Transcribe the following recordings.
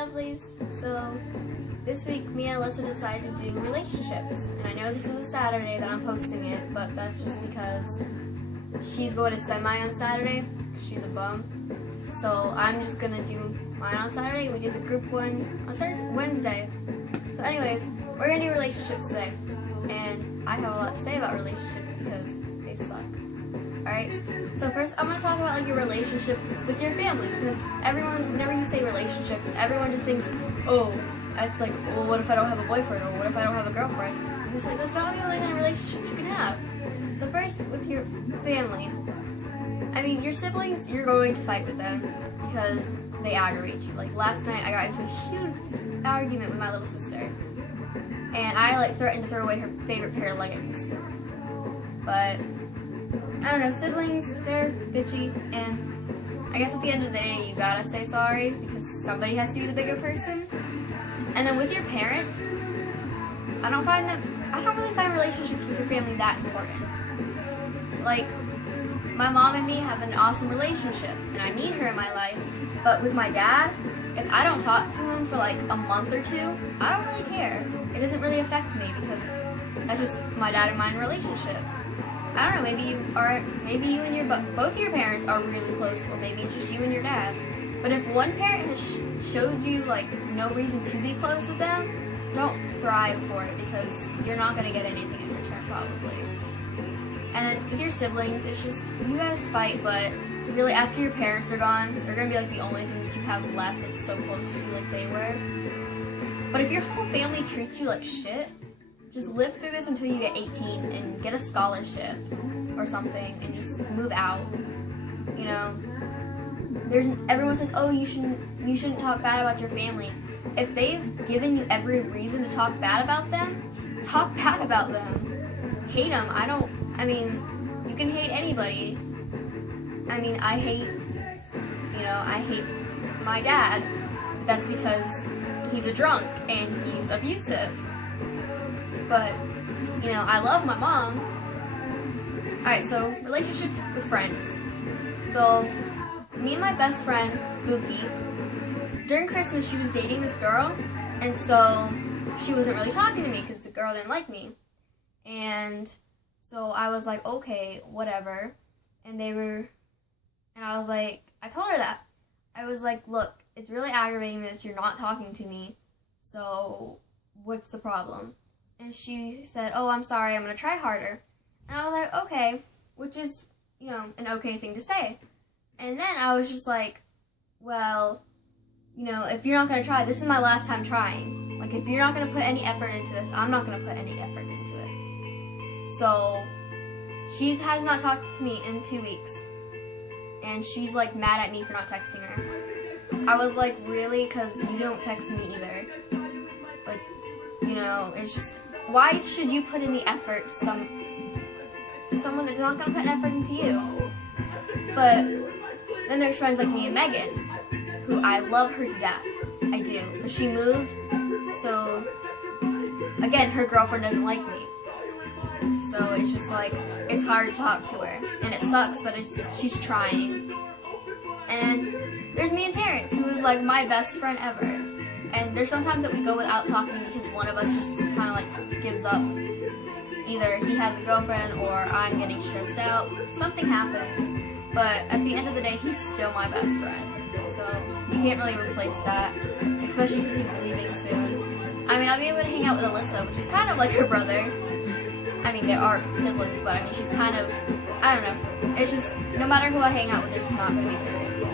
lovelies. So this week me and Alyssa decided to do relationships, and I know this is a Saturday that I'm posting it, but that's just because she's going to semi on Saturday. She's a bum, so I'm just gonna do mine on Saturday. We did the group one on Wednesday. So anyways, we're gonna do relationships today, and I have a lot to say about relationships because they suck. Alright, so first I'm going to talk about like your relationship with your family, because everyone, whenever you say relationships, everyone just thinks, oh, it's like, well, what if I don't have a boyfriend, or what if I don't have a girlfriend? I'm just like, that's not the only kind of relationship you can have. So first, with your family, I mean, your siblings, you're going to fight with them because they aggravate you. Like last night I got into a huge argument with my little sister, and I like threatened to throw away her favorite pair of leggings. But I don't know, siblings, they're bitchy, and I guess at the end of the day, you gotta say sorry, because somebody has to be the bigger person. And then with your parents, I don't really find relationships with your family that important. Like, my mom and me have an awesome relationship, and I need her in my life, but with my dad, if I don't talk to him for like a month or two, I don't really care. It doesn't really affect me, because that's just my dad and mine relationship. I don't know, maybe you and both of your parents are really close, or maybe it's just you and your dad. But if one parent has showed you like no reason to be close with them, don't thrive for it, because you're not going to get anything in return probably. And then with your siblings, it's just, you guys fight, but really after your parents are gone, they're going to be like the only thing that you have left that's so close to you like they were. But if your whole family treats you like shit, just live through this until you get 18 and get a scholarship or something and just move out. You know, everyone says, oh, you shouldn't talk bad about your family. If they've given you every reason to talk bad about them, talk bad about them. Hate them. I mean, you can hate anybody. I mean, I hate my dad. That's because he's a drunk and he's abusive. But, you know, I love my mom. Alright, so relationships with friends. So, me and my best friend, Buki, during Christmas she was dating this girl, and so she wasn't really talking to me because the girl didn't like me. And so I was like, okay, whatever. And I was like, I told her that. I was like, look, it's really aggravating that you're not talking to me, so what's the problem? And she said, oh, I'm sorry, I'm going to try harder. And I was like, okay, which is, you know, an okay thing to say. And then I was just like, well, you know, if you're not going to try, this is my last time trying. Like, if you're not going to put any effort into this, I'm not going to put any effort into it. So, she has not talked to me in 2 weeks. And she's, like, mad at me for not texting her. I was like, really? Because you don't text me either. Like, you know, it's just, why should you put in the effort to someone that's not going to put an effort into you? But then there's friends like me and Megan, who I love her to death. I do. But she moved, so again, her girlfriend doesn't like me. So it's just like, it's hard to talk to her. And it sucks, but she's trying. And there's me and Terrence, who is like my best friend ever. And there's sometimes that we go without talking because one of us just kind of like gives up. Either he has a girlfriend or I'm getting stressed out. Something happens. But at the end of the day, he's still my best friend. So you can't really replace that. Especially because he's leaving soon. I mean, I'll be able to hang out with Alyssa, which is kind of like her brother. I mean, they are siblings, but I mean, she's kind of, I don't know. It's just, no matter who I hang out with, it's not going to be Terrence.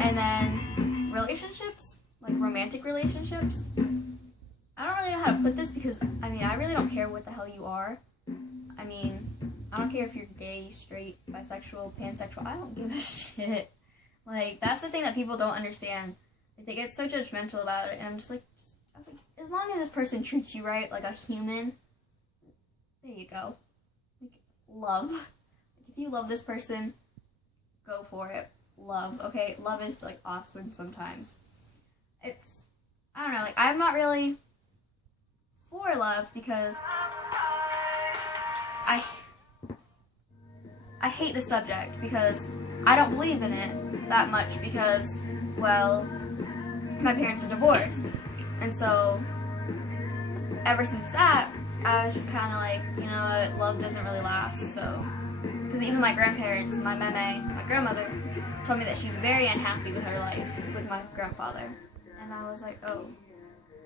And then, relationships? Like romantic relationships. I don't really know how to put this because, I mean, I really don't care what the hell you are. I mean, I don't care if you're gay, straight, bisexual, pansexual. I don't give a shit. Like, that's the thing that people don't understand. Like, they get so judgmental about it, and I'm just like, as long as this person treats you right, like a human, there you go. Like, love. Like, if you love this person, go for it. Love, okay? Love is, like, awesome sometimes. It's, I don't know, like, I'm not really for love because I hate the subject because I don't believe in it that much because, well, my parents are divorced. And so, ever since that, I was just kind of like, you know, love doesn't really last, so. Because even my grandparents, my meme, my grandmother, told me that she's very unhappy with her life with my grandfather. And I was like, oh.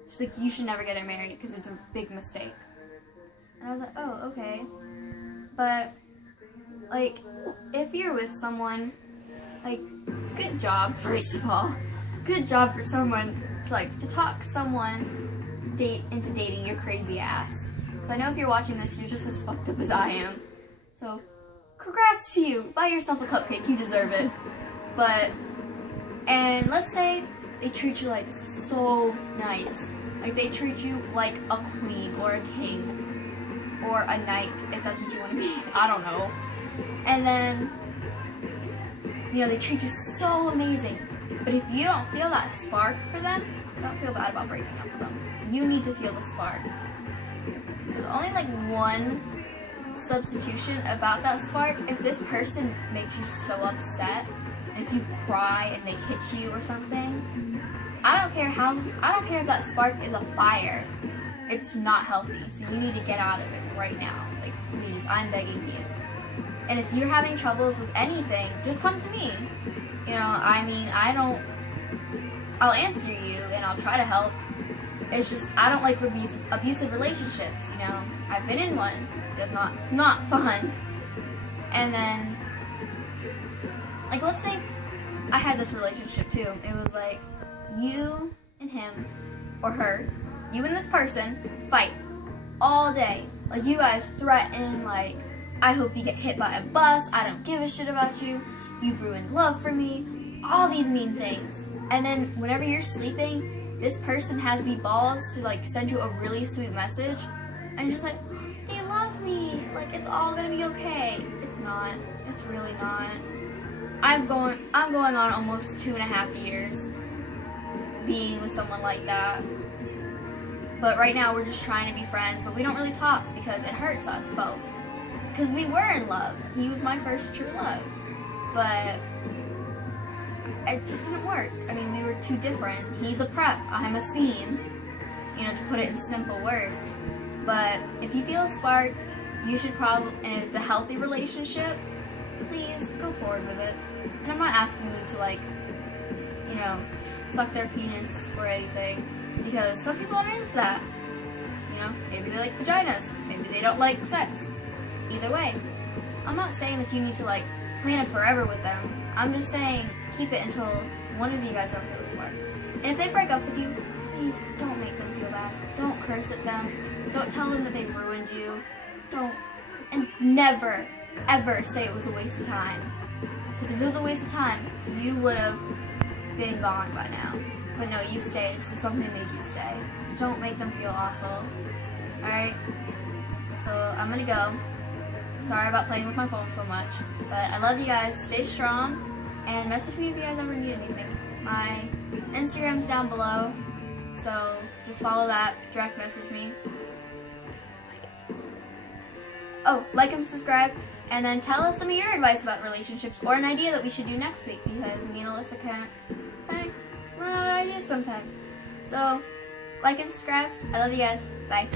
She's like, you should never get married because it's a big mistake. And I was like, oh, okay. But, like, if you're with someone, like, good job, first of all. Good job for someone, like, to talk someone into dating your crazy ass. Because I know if you're watching this, you're just as fucked up as I am. So, congrats to you. Buy yourself a cupcake. You deserve it. But, and let's say they treat you, like, so nice. Like, they treat you like a queen or a king or a knight, if that's what you want to be. I don't know. And then, you know, they treat you so amazing. But if you don't feel that spark for them, don't feel bad about breaking up with them. You need to feel the spark. There's only like one substitution about that spark. If this person makes you so upset, and if you cry and they hit you or something, I don't care if that spark is a fire. It's not healthy, so you need to get out of it right now. Like, please, I'm begging you. And if you're having troubles with anything, just come to me. You know, I mean, I'll answer you and I'll try to help. It's just, I don't like abusive relationships, you know. I've been in one. It's not fun. And then, like, let's say I had this relationship too. It was like, you and him, or her, you and this person fight all day. Like, you guys threaten, like, I hope you get hit by a bus, I don't give a shit about you, you've ruined love for me, all these mean things. And then whenever you're sleeping, this person has the balls to, like, send you a really sweet message, and you're just like, they love me, like, it's all gonna be okay. It's not. It's really not. I'm going on almost 2.5 years being with someone like that. But right now we're just trying to be friends, but we don't really talk because it hurts us both. Because we were in love. He was my first true love. But it just didn't work. I mean, we were too different. He's a prep, I'm a scene. You know, to put it in simple words. But if you feel a spark, you should probably, and it's a healthy relationship, please go forward with it. And I'm not asking you to, like, you know, suck their penis or anything, because some people aren't into that. You know, maybe they like vaginas, maybe they don't like sex. Either way, I'm not saying that you need to, like, plan it forever with them. I'm just saying keep it until one of you guys don't feel the spark. And if they break up with you, please don't make them feel bad. Don't curse at them. Don't tell them that they ruined you. Don't. And never, ever say it was a waste of time. Because if it was a waste of time, you would have been gone by now. But no, you stayed, so something made you stay. Just don't make them feel awful. Alright? So, I'm gonna go. Sorry about playing with my phone so much. But I love you guys. Stay strong. And message me if you guys ever need anything. My Instagram's down below. So, just follow that. Direct message me. Oh, like and subscribe. And then tell us some of your advice about relationships or an idea that we should do next week, because me and Alyssa kind of run out of ideas sometimes. So, like and subscribe. I love you guys. Bye.